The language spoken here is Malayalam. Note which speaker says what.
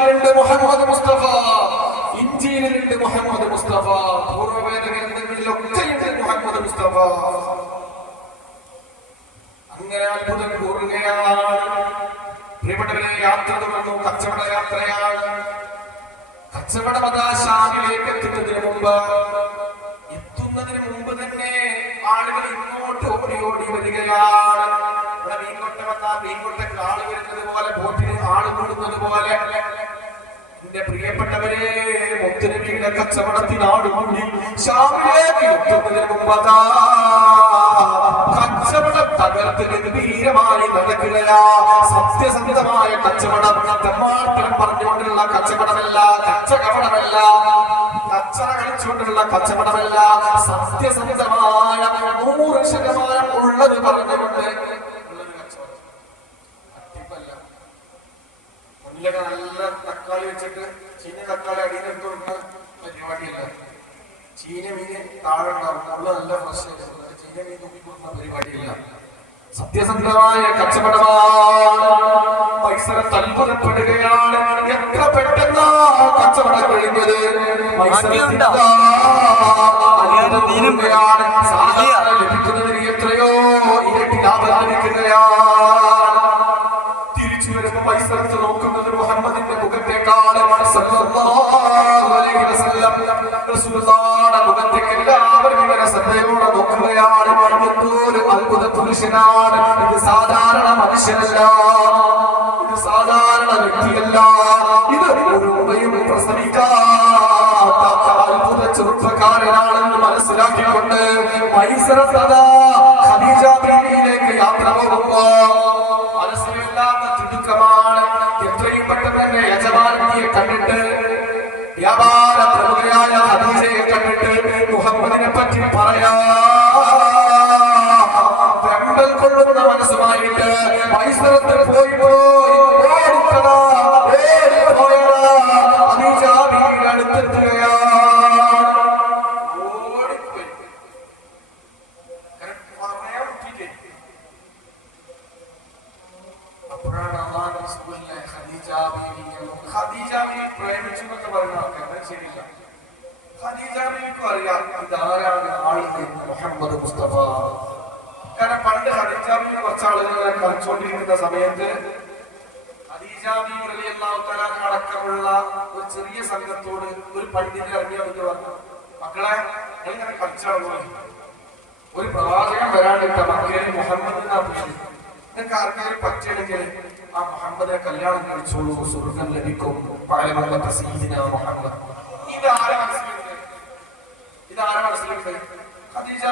Speaker 1: തൗറാത്തിലുണ്ട് മുഹമ്മദ് മുസ്തഫ. ഇഞ്ചിയിലുണ്ട് മുഹമ്മദ് മുസ്തഫ. പൂർവവേദ ഗ്രന്ഥങ്ങളിലൊക്കെ ഉണ്ട് മുഹമ്മദ് മുസ്തഫ. അങ്ങനെ അത്ഭുതം കൂറുകയാണ് പ്രിയപ്പെട്ടവരെ യാത്ര തുടർന്നു. കച്ചവട യാത്രയാണ്. കച്ചവട മതാശാമിലേക്ക് എത്തുന്നതിന് മുമ്പ് എത്തുന്നതിന് മുമ്പ് തന്നെ ആളുകൾ ഇങ്ങോട്ട് ഓടി ഓടി വരികയാണ്. ഇവിടെ മീൻകൊട്ട വന്നാൽ മീൻകൊട്ടക്ക് ആൾ വരുന്നത് പോലെ ബോട്ടിന് ആൾ കൂടുന്നത് പോലെ. എന്റെ പ്രിയപ്പെട്ടവരെ മുത്തുനബിയുടെ കച്ചവടത്തിനാട് കൂടി ഷാമിലേക്ക് എത്തുന്നതിന് മുമ്പ് അതാ കച്ചവടം തകർത്ത് ഗംഭീരമായി നടക്കുകയാ. സത്യസന്ധമായ കച്ചവടം തെമ്മാർത്തരം പറഞ്ഞുകൊണ്ടുള്ള കച്ചവടമല്ല കച്ചകവടമല്ല കച്ചറ കളിച്ചുകൊണ്ടുള്ള കച്ചവടമല്ല. സത്യസന്ധമായ നൂറ് ശതമാനം ഉള്ളത് പറഞ്ഞുകൊണ്ട് മുന്നിലൊക്കെ നല്ല തക്കാളി വെച്ചിട്ട് ചീന തക്കാളി അടിയിൽ എടുത്ത് കൊടുക്കുന്ന പരിപാടിയല്ല? ചീന മീന് താഴെ ഉണ്ടാവും. ഉള്ള നല്ല ഫ്രഷ് ചീന മീൻ തൂക്കി കൊടുക്കുന്ന പരിപാടിയില്ല. സത്യസന്ധമായ കച്ചവടമാണ്. പൈസ തൽപുരപ്പെടുകയാണ് എത്ര പെട്ടെന്നാ കച്ചവടം കഴിഞ്ഞത്? മത്സരത്തിലാണ് സാധാരണ ലഭിക്കുന്നതിന് എത്രയോ ഇരട്ടി ലാഭം ലഭിക്കുകയാണ് തിരിച്ചു വരുമ്പോ പൈസ റസൂലുള്ളാഹിയുടെ മുഖത്തേക്ക് എല്ലാവരും ഇവരെ ശ്രദ്ധയോടെ നോക്കുകയാണ്. എന്തോരു അത്ഭുത പുരുഷനാണ്. ഇത് സാധാരണ മനുഷ്യനല്ല. ഇത് സാധാരണ വ്യക്തിയല്ല. ഇത് ഒരു ഉമ്മയും പ്രസവിക്കാത്ത അത്ഭുത ചെറുപ്പക്കാരനാണെന്ന് മനസ്സിലാക്കിക്കൊണ്ട് മൈസറത്തത ഖദീജ യാത്ര പോകുമ്പോ യജമാനത്തിയെ കണ്ടിട്ട് വ്യാപാര പ്രമുഖയായ ഹദീജയെ കണ്ടിട്ട് മുഹമ്മദിനെ പറ്റി പറയാ. വെമ്പൽ കൊള്ളുന്ന മനസ്സുമായിട്ട് മൈസറത്തിൽ പോയി പോയി അപ്പോഴാണ് റസൂലിനെ ഖദീജ ഖദീജ ബീവി പ്രേമിച്ചു എന്നൊക്കെ പറയുന്ന ആൾക്കാരെ ശരിയില്ല. ഖദീജ ബീവിക്കും അറിയാം ഇതാരാണ് ആൾ മുഹമ്മദ് മുസ്തഫ. കാരണം പണ്ട് ഖദീജ കുറച്ച് ആളുകളെ കളിച്ചുകൊണ്ടിരിക്കുന്ന സമയത്ത് ഖദീജ ബീവി റളിയല്ലാഹു അടക്കമുള്ള ഒരു ചെറിയ സംഘത്തോട് ഒരു പണ്ഡിതൻ ഇറങ്ങി പറഞ്ഞു. മക്കളെ നിങ്ങൾ ഇങ്ങനെ ഒരു പ്രവാചകൻ വരാണ്ടിട്ട മക്കളെ മുഹമ്മദ്. നിങ്ങൾക്ക് ആർക്കെങ്കിലും പറ്റിയില്ലെങ്കിൽ ആ മുഹമ്മദിനെ കല്യാണം കഴിച്ചോളൂ സ്വർഗം ലഭിക്കും പഴമത്തെ സീദിന മുഹമ്മദ്. ഇതാരെ മനസ്സിലുണ്ട് ഇതാരെ മനസ്സിലുണ്ട് ഖദീജ